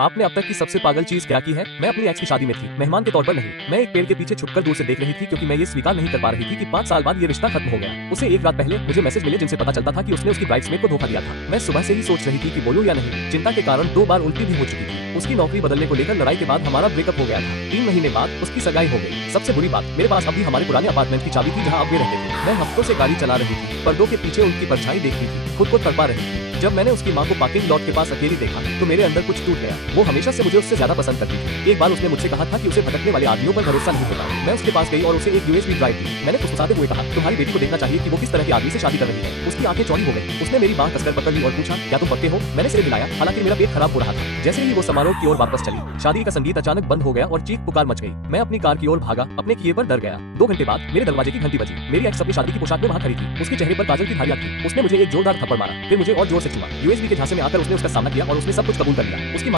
आपने अब तक की सबसे पागल चीज क्या की है? मैं अपनी एक्स की शादी में थी, मेहमान के तौर पर नहीं। मैं एक पेड़ के पीछे छुपकर दूर से देख रही थी क्योंकि मैं ये स्वीकार नहीं कर पा रही थी कि 5 साल बाद ये रिश्ता खत्म हो गया। उसे एक रात पहले मुझे मैसेज मिले जिनसे पता चलता था कि उसने उसकी ब्राइड्समेड को धोखा दिया था। मैं सुबह से ही सोच रही थी कि बोलूं या नहीं। चिंता के कारण 2 बार उल्टी भी हो चुकी थी। उसकी नौकरी बदलने को लेकर लड़ाई के बाद हमारा ब्रेकअप हो गया था। 3 महीने बाद उसकी सगाई हो गई। सबसे बुरी बात, मेरे पास अभी हमारे पुराने अपार्टमेंट की चाबी थी जहाँ अब वे रहते थे। मैं हफ्तों से गाड़ी चला रही थी, पर्दों के पीछे उनकी परछाई देखती थी, खुद को तड़पा रही थी। जब मैंने उसकी माँ को पार्किंग लॉट के पास अकेली देखा तो मेरे अंदर कुछ टूट गया। वो हमेशा से मुझे उससे ज्यादा पसंद करती थी। एक बार उसने मुझसे कहा था कि उसे भटकने वाले आदमियों पर भरोसा नहीं होता। मैं उसके पास गई और उसे एक यूएसबी ड्राइव दी। मैंने फुसफुसाते हुए कहा, तुम्हारी बेटी को देखना चाहिए कि वो किस तरह के आदमी से शादी कर रही है। उसकी आंखें चौड़ी हो गई। उसने मेरी बांह कसकर पकड़ ली और पूछा, क्या तुम पक्के हो? मैंने सिर हिलाया, हालांकि मेरा पेट खराब हो रहा था। जैसे ही वो समारोह की ओर वापस चली, शादी का संगीत अचानक बंद हो गया और चीख पुकार मच गई। मैं अपनी कार की ओर भागा, अपने किए पर डर गया। 2 घंटे बाद मेरे दरवाजे की घंटी बजी। मेरी एक्स अपनी शादी की पोशाक में वहां खड़ी थी। उसके चेहरे पर काजल की धारियां थी। उसने मुझे एक जोरदार थप्पड़ मारा, फिर मुझे और जोर से चूमा। यूएसबी के झांसे में आकर उसने उसका सामना किया और उसने सब कुछ कबूल कर लिया। उसकी